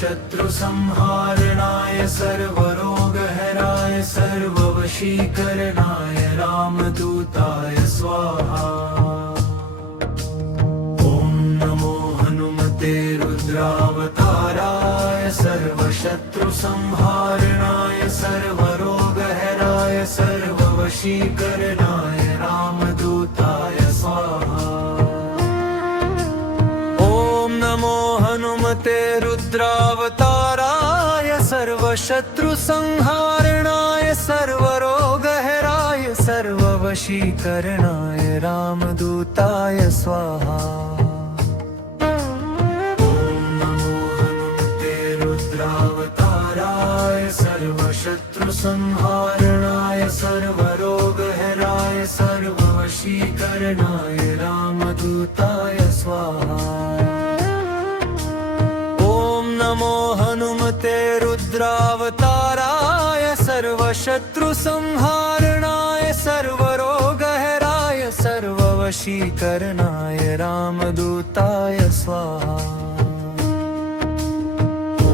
सर्वशत्रुसंहारणाय सर्वरोगहराय सर्ववशीकरणाय रामदूताय स्वाहा। ॐ नमो हनुमते रुद्रावताराय सर्वशत्रुसंहारणाय सर्वरोगहराय सर्ववशीकरणाय रामदूताय स्वाहा। हनुमते रुद्रावताराय सर्वशत्रुसंहारणाय सर्वरोगहराय सर्ववशीकरणाय रामदूताय स्वाहा। ॐ नमो हनुमते रुद्रावताराय सर्वशत्रुसंहारणाय सर्वरोगहराय सर्ववशीकरणाय रामदूताय स्वाहा। नमो हनुमते रुद्रावताराय सर्वशत्रुसंहारणाय सर्वरोगहराय सर्ववशीकरणाय रामदूताय स्वाहा। ॐ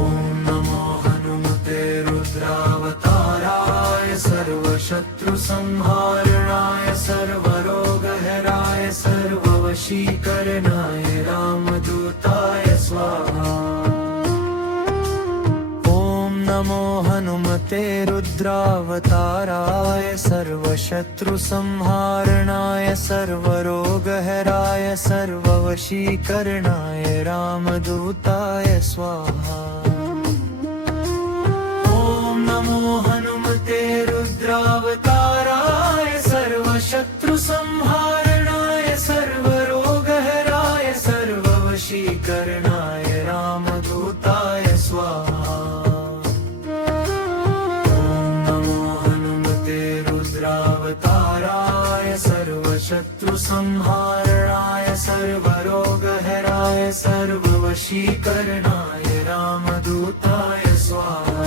नमो हनुमते रुद्रावताराय सर्वशत्रुसंहारणाय सर्वरोगहराय सर्ववशीकरणाय रामदूताय स्वाहा। नमो हनुमते रुद्रावताराय सर्वशत्रुसंहारणाय सर्वरोगहराय सर्ववशीकरणाय रामदूताय स्वाहा। ॐ नमो हनुमते रुद्रावताराय सर्वशत्रुसंहारणाय सर्वरोगहराय सर्ववशीकरणाय रामदूताय स्वाहा। रुद्रावताराय सर्वशत्रुसंहारणाय सर्वरोगहराय सर्ववशीकरणाय रामदूताय स्वाहा।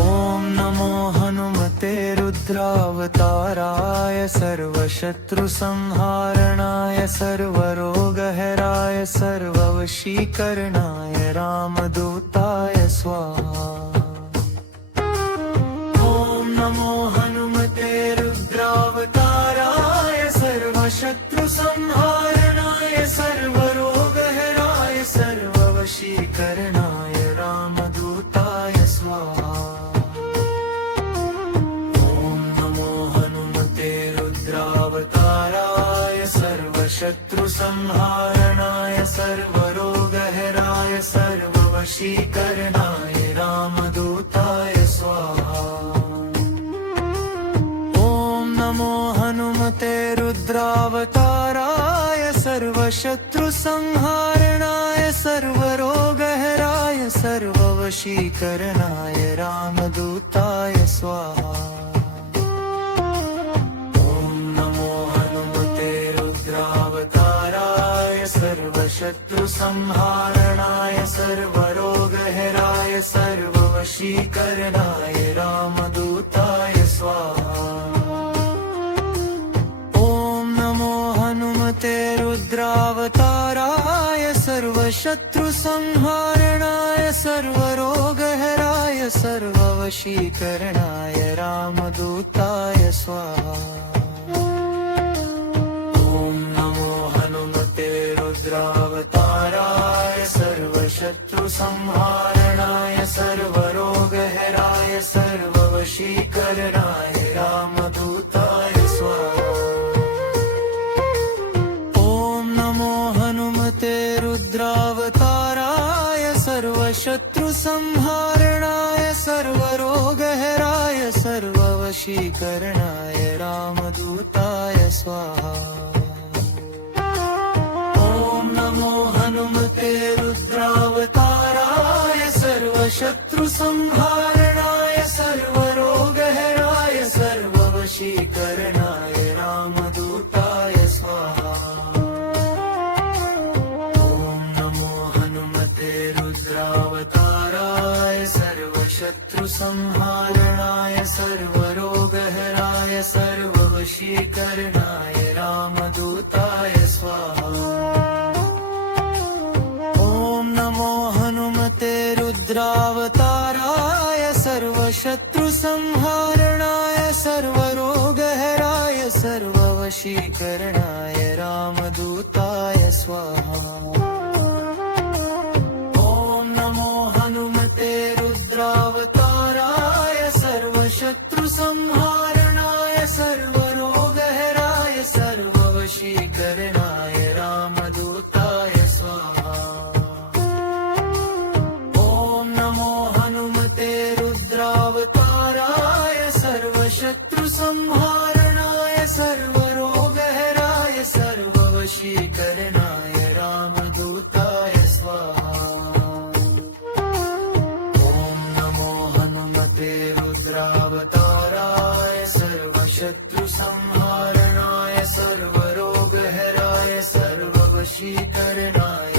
ॐ नमो हनुमते रुद्रावताराय सर्वशत्रुसंहारणाय सर्वरोगहराय सर्ववशीकरणाय रामदूताय स्वाहा। नमो हनुमते रुद्रावताराय सर्वशत्रुसंहारणाय सर्वरोगहराय सर्ववशीकरणाय रामदूताय स्वाहा। ॐ नमो हनुमते रुद्रावताराय सर्वशत्रुसंहारणाय सर्वरोगहराय सर्ववशीकरणाय रामदूताय स्वाहा। नमो हनुमते रुद्रावताराय सर्वशत्रुसंहारणाय सर्वरोगहराय सर्ववशीकरणाय रामदूताय स्वाहा। ॐ नमो हनुमते रुद्रावताराय सर्वशत्रुसंहारणाय सर्वरोगहराय सर्ववशीकरणाय रामदूताय स्वाहा। हनुमते रुद्रावताराय सर्वशत्रुसंहारणाय सर्वरोगहराय सर्ववशीकरणाय रामदूताय स्वाहा। ॐ नमो हनुमते रुद्रावताराय सर्वशत्रुसंहारणाय सर्वरोगहराय सर्ववशीकरणाय रामदूताय स्वाहा। रुद्रावताराय सर्वशत्रुसंहारणाय सर्वरोगहराय सर्ववशीकरणाय रामदूताय स्वाहा। ॐ नमो हनुमते रुद्रावताराय सर्वशत्रुसंहारणाय सर्वरोगहराय सर्ववशीकरणाय रामदूताय स्वाहा। रुद्रावताराय सर्वशत्रुसंहारणाय सर्वरोगहराय सर्ववशीकरणाय रामदूताय स्वाहा। ॐ नमो रुद्रावताराय सर्वशत्रुसंहारणाय सर्वरोगहराय सर्ववशीकरणाय रामदूताय स्वाहा। ॐ नमो हनुमते रुद्रावताराय सर्वशत्रुसंहारणाय सर्वरोगहराय सर्ववशीकरणाय रामदूताय स्वाहा। ॐ नमो हनुमते रुद्रावताराय सर्वशत्रुसंहारणाय सर्वरोगहराय सर्ववशीकरणाय रामदूताय स्वाहा। ॐ नमो हनुमते रुद्रावताराय सर्वशत्रुसंहारणाय सर्वरोगहराय सर्ववशीकरणाय